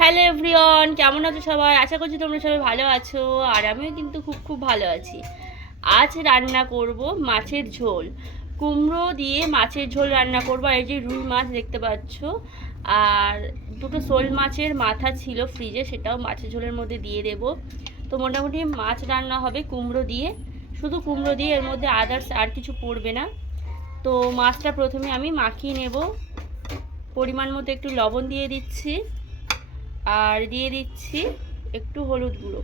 Hello everyone, কেমন আছো সবাই? আশা করছি তোমরা সবাই ভালো আছো। আর আমিও কিন্তু খুব ভালো আছি। আজ রান্না করব মাছের ঝোল। কুমড়ো দিয়ে মাছের ঝোল রান্না করব। আর এই যে রুই মাছ দেখতে পাচ্ছ, আর দুটো শোল মাছের মাথা ছিল ফ্রিজে, সেটাও মাছের ঝোলের মধ্যে দিয়ে দেব। তো মোটামুটি মাছ রান্না হবে কুমড়ো দিয়ে, শুধু কুমড়ো দিয়ে, এর মধ্যে আদার্স আর কিছু পড়বে না। তো মাছটা প্রথমে আমি মাখিয়ে নেব। পরিমাণ মতো একটু লবণ দিয়ে দিচ্ছি, আর দিয়ে দিচ্ছি একটু হলুদ গুঁড়ো,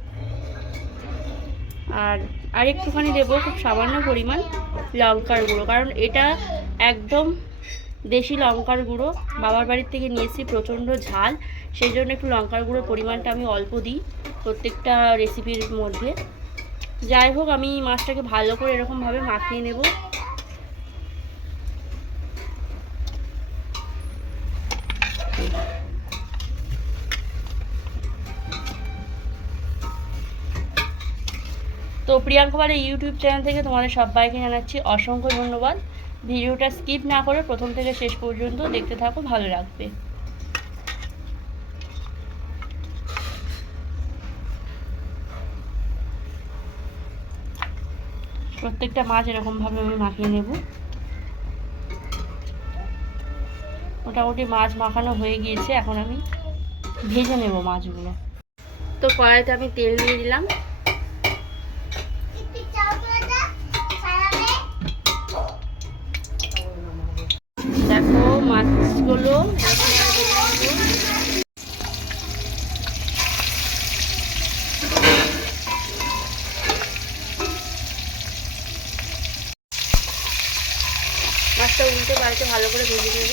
আর একটুখানি দেবো খুব সামান্য পরিমাণ লঙ্কার গুঁড়ো, কারণ এটা একদম দেশি লঙ্কার গুঁড়ো, বাবার বাড়ির থেকে নিয়েছি, প্রচণ্ড ঝাল, সেই জন্য একটু লঙ্কার গুঁড়োর পরিমাণটা আমি অল্প দিই প্রত্যেকটা রেসিপির মধ্যে। যাই হোক, আমি মাছটাকে ভালো করে এরকমভাবে মাখিয়ে নেব। তো প্রিয়াঙ্কা বাড়ির ইউটিউব চ্যানেল থেকে তোমাদের সবাইকে জানাচ্ছি অসংখ্য ধন্যবাদ। ভিডিওটা স্কিপ না করে প্রথম থেকে শেষ পর্যন্ত দেখতে থাকো, ভালো লাগবে। প্রত্যেকটা মাছ এরকমভাবে আমি মাখিয়ে নেব। মোটামুটি মাছ মাখানো হয়ে গিয়েছে, এখন আমি ভেজে নেব মাছগুলো। তো কড়াইতে আমি তেল দিয়ে দিলাম। দেখো মাছগুলো মাছটা উল্টে পাল্টে ভালো করে ভেজে নেব।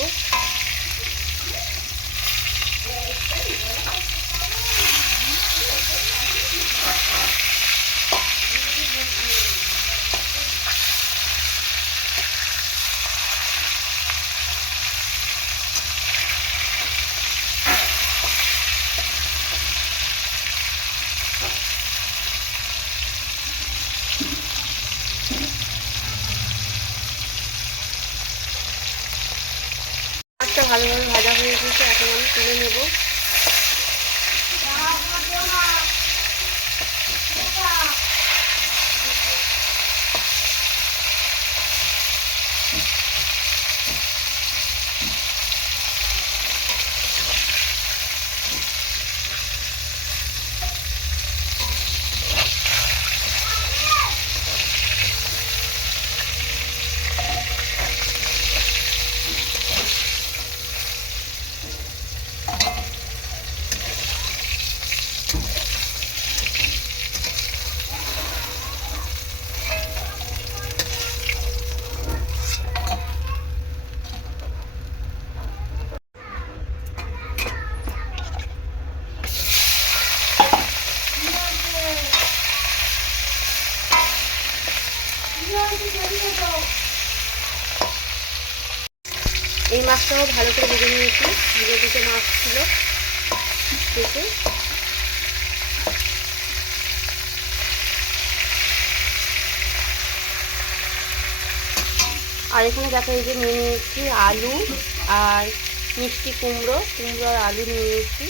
মাছটা ভালোভাবে ভাজা হয়ে গেছে, এখন আমি তুলে নেব। এই মাছটাও ভালো করে ভেজে নিয়েছি, ভেজে দিতে মাছ ছিল কেটে। আর এখানে দেখো, এই যে নিয়ে নিয়েছি আলু আর মিষ্টি কুমড়ো আর আলু নিয়ে নিয়েছি।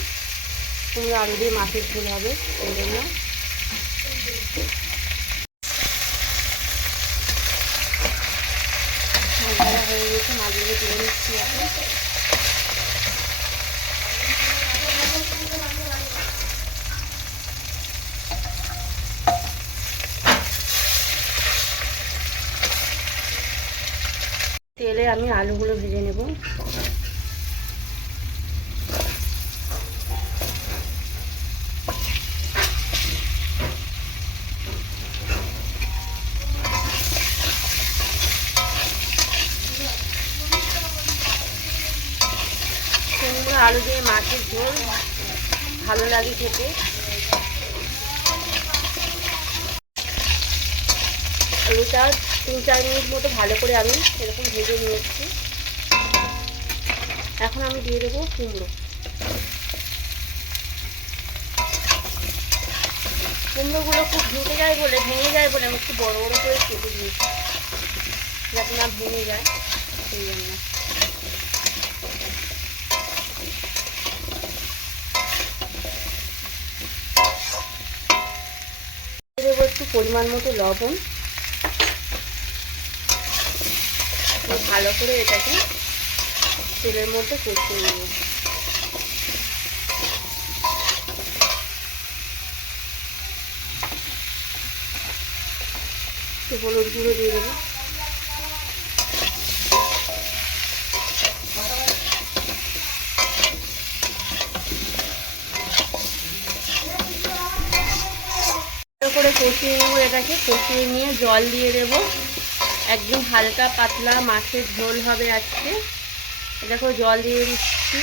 কুমড়ো আলু দিয়ে মাছের ঝোল হবে, ওই জন্য। ভাজা হয়ে গেছে, মাছগুলো তুলে নিচ্ছি এখন। তেলে আমি আলুগুলো ভেজে নেব। কুমড়ো আলু দিয়ে মাছের ঝোল ভালো লাগে খেতে। আলুটা 3-4 মিনিট মতো ভালো করে আমি এরকম ভেজে নিয়েছি। এখন আমি দিয়ে দেবো কুমড়ো। কুমড়োগুলো খুব ভেঙে যায় বলে আমি একটু বড় বড় করে কেটে দিয়েছি, যাতে না ভেঙে যায়, সেই জন্য। পরিমাণ মতো লবণ। ভালো করে এটাকে তেলের মধ্যে কষিয়ে নেব। হলুদ গুঁড়ো দিয়ে দেবো। করে কষিয়ে নেবো এটাকে। কষিয়ে নিয়ে জল দিয়ে দেবো। একদম হালকা পাতলা মাছের ঝোল হবে আজকে। দেখো জল দিয়ে দিচ্ছি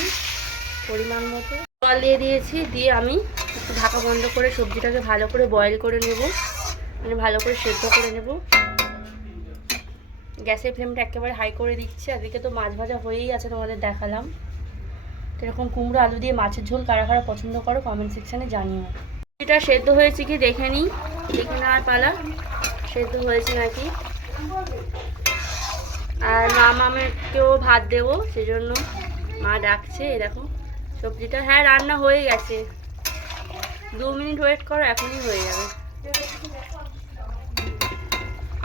পরিমাণ মতো। জল দিয়ে দিয়েছি, দিয়ে আমি একটু ঢাকা বন্ধ করে সবজিটাকে ভালো করে বয়েল করে নেব, মানে ভালো করে সেদ্ধ করে নেব। গ্যাসের ফ্লেমটা একেবারে হাই করে দিচ্ছি। আজকে তো মাছ ভাজা হয়েই আছে, তোমাদের দেখালাম। তো এরকম কুমড়ো আলু দিয়ে মাছের ঝোল কারা কারা পছন্দ করো কমেন্ট সেকশানে জানিও। এটা সেদ্ধ হয়েছে কি দেখে নিই, দেখে নেওয়ার পালা সেদ্ধ হয়েছে নাকি। আর মামাকেও ভাত দেবো, সেজন্য মা ডাকছে। এই দেখো সবজিটা, হ্যাঁ রান্না হয়ে গেছে। 2 মিনিট ওয়েট করো, এখনই হয়ে যাবে।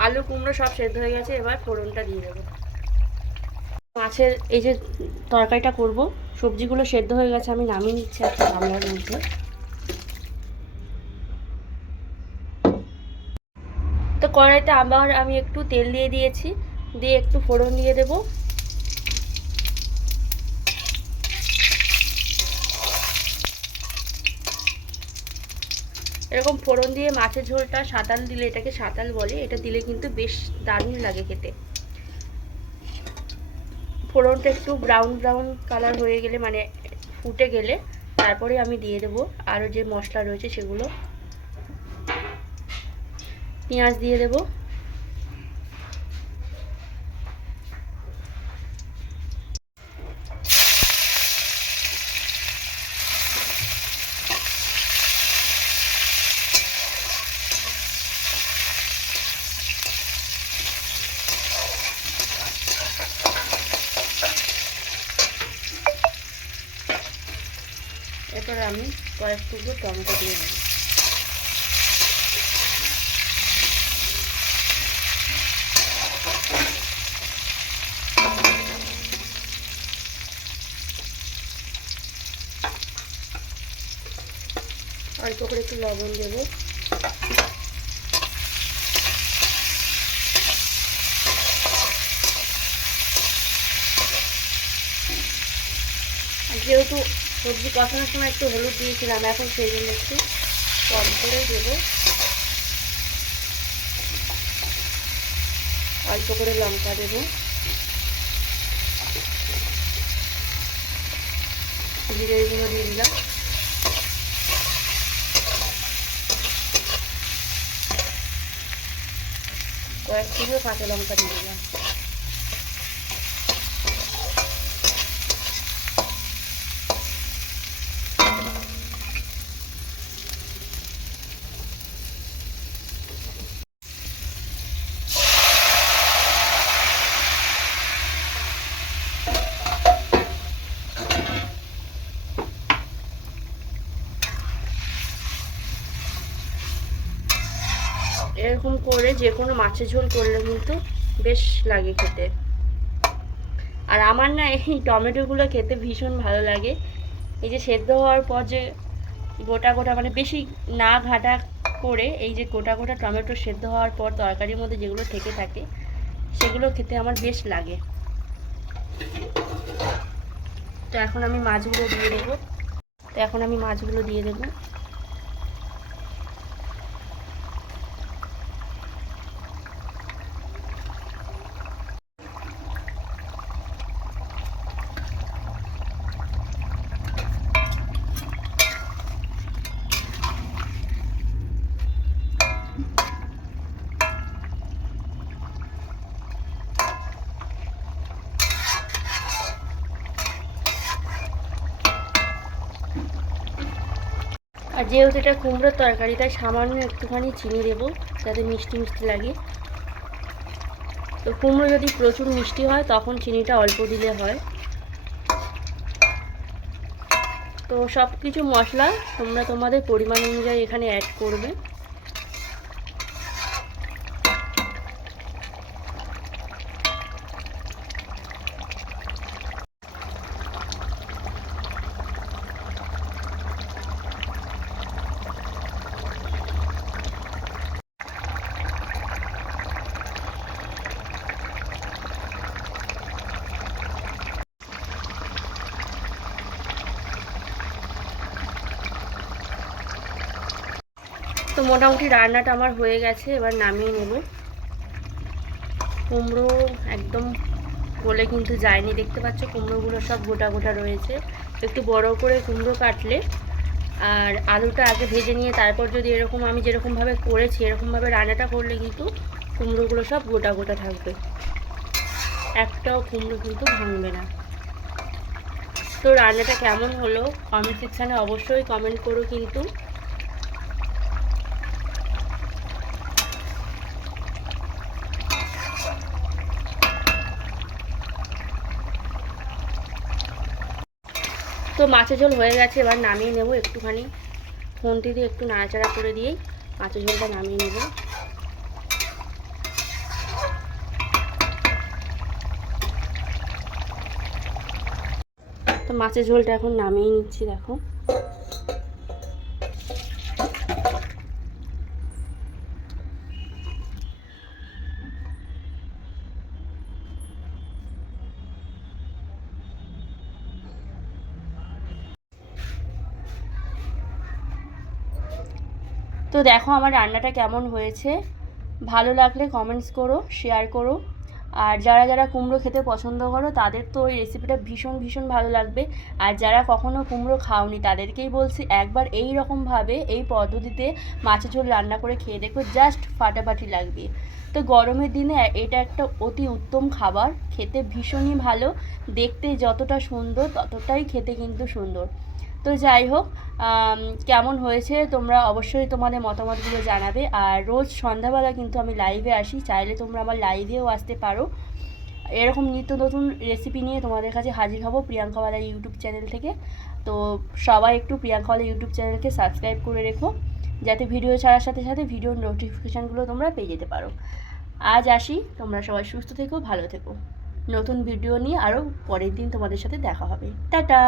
আলু কুমড়ো সব সেদ্ধ হয়ে গেছে, এবার ফোড়নটা দিয়ে দেবো। মাছের এই যে তরকারিটা করব, সবজিগুলো সেদ্ধ হয়ে গেছে, আমি নামিয়ে নিচ্ছি একটা গামলার মধ্যে। তো কড়াইতে আবার আমি একটু তেল দিয়ে দিয়েছি, দিয়ে একটু ফোড়ন দিয়ে দেব। এরকম ফোড়ন দিয়ে মাছের ঝোলটা সাঁতাল দিলে, এটাকে সাঁতাল বলে, এটা দিলে কিন্তু বেশ দারুণ লাগে খেতে। ফোড়নটা একটু ব্রাউন ব্রাউন কালার হয়ে গেলে, মানে ফুটে গেলে, তারপরে আমি দিয়ে দেবো আরও যে মশলা রয়েছে সেগুলো। পেঁয়াজ দিয়ে দেবো। এরপর আমি কয়েক টুকরো টমেটো দিয়ে দেবো। অল্প করে একটু লবণ দেবো। যেহেতু সবজি কষানোর সময় একটু হলুদ দিয়েছিলাম, এখন সেই জন্য একটু কম করে দেবো। অল্প করে লঙ্কা দেবো, জিরের গুঁড়ো দিয়ে দিলাম, কয়েক টুকরো কাঁচা লঙ্কা দিয়ে দিলাম। এরকম করে যে কোনো মাছের ঝোল করলে কিন্তু বেশ লাগে খেতে। আর আমার না এই টমেটোগুলো খেতে ভীষণ ভালো লাগে। এই যে সেদ্ধ হওয়ার পর যে গোটা গোটা, মানে বেশি না ঘাটা করে, এই যে গোটা গোটা টমেটো সেদ্ধ হওয়ার পর তরকারির মধ্যে যেগুলো থেকে থাকে, সেগুলো খেতে আমার বেশ লাগে। তো এখন আমি মাছগুলো দিয়ে দেবো। আর যেহেতু এটা কুমড়োর তরকারি, তাই সামান্য একটুখানি চিনি দেবো, যাতে মিষ্টি মিষ্টি লাগে। তো কুমড়ো যদি প্রচুর মিষ্টি হয় তখন চিনিটা অল্প দিলে হয়। তো সব কিছু মশলা তোমরা তোমাদের পরিমাণ অনুযায়ী এখানে অ্যাড করবে। তো মোটামুটি রান্নাটা আমার হয়ে গেছে, এবার নামিয়ে নেব। কুমড়ো একদম গলে কিন্তু যায়নি, দেখতে পাচ্ছ কুমড়োগুলো সব গোটা গোটা রয়েছে। একটু বড় করে কুমড়ো কাটলে আর আলুটা আগে ভেজে নিয়ে তারপর যদি এরকম আমি যেরকমভাবে করেছি এরকমভাবে রান্নাটা করলে কিন্তু কুমড়োগুলো সব গোটা গোটা থাকবে, একটাও কুমড়ো কিন্তু ভাঙবে না। তো রান্নাটা কেমন হলো কমেন্ট সেকশানে অবশ্যই কমেন্ট করো কিন্তু। তো মাছের ঝোল হয়ে গেছে, এবার নামিয়ে নেব। একটুখানি খুন্তি দিয়ে একটু নাড়াচাড়া করে দিয়েই মাছের ঝোলটা নামিয়ে নেব। তো মাছের ঝোলটা এখন নামিয়ে নিচ্ছি, দেখো। তো দেখো আমার রান্নাটা কেমন হয়েছে, ভালো লাগলে কমেন্টস করো, শেয়ার করো। আর যারা যারা কুমড়ো খেতে পছন্দ করো তাদের তো এই রেসিপিটা ভীষণ ভীষণ ভালো লাগবে। আর যারা কখনো কুমড়ো খাওনি তাদেরকেই বলছি একবার এই রকমভাবে এই পদ্ধতিতে মাছের ঝোল রান্না করে খেয়ে দেখো, জাস্ট ফাটাফাটি লাগবে। তো গরমের দিনে এটা একটা অতি উত্তম খাবার, খেতে ভীষণই ভালো, দেখতে যতটা সুন্দর ততটাই খেতে কিন্তু সুন্দর। তো যাই হোক, কেমন হয়েছে তোমরা অবশ্যই তোমাদের মতামতগুলো জানাবে। আর রোজ সন্ধ্যাবেলা কিন্তু আমি লাইভে আসি, চাইলে তোমরা আমার লাইভেও আসতে পারো। এরকম নিত্য নতুন রেসিপি নিয়ে তোমাদের কাছে হাজির হব প্রিয়াঙ্কাওয়ালা ইউটিউব চ্যানেল থেকে। তো সবাই একটু প্রিয়াঙ্কাওয়ালা ইউটিউব চ্যানেলকে সাবস্ক্রাইব করে রেখো, যাতে ভিডিও ছাড়ার সাথে সাথে ভিডিওর নোটিফিকেশানগুলো তোমরা পেয়ে যেতে পারো। আজ আসি, তোমরা সবাই সুস্থ থেকো, ভালো থেকো। নতুন ভিডিও নিয়ে আরও পরের দিন তোমাদের সাথে দেখা হবে। টাটা।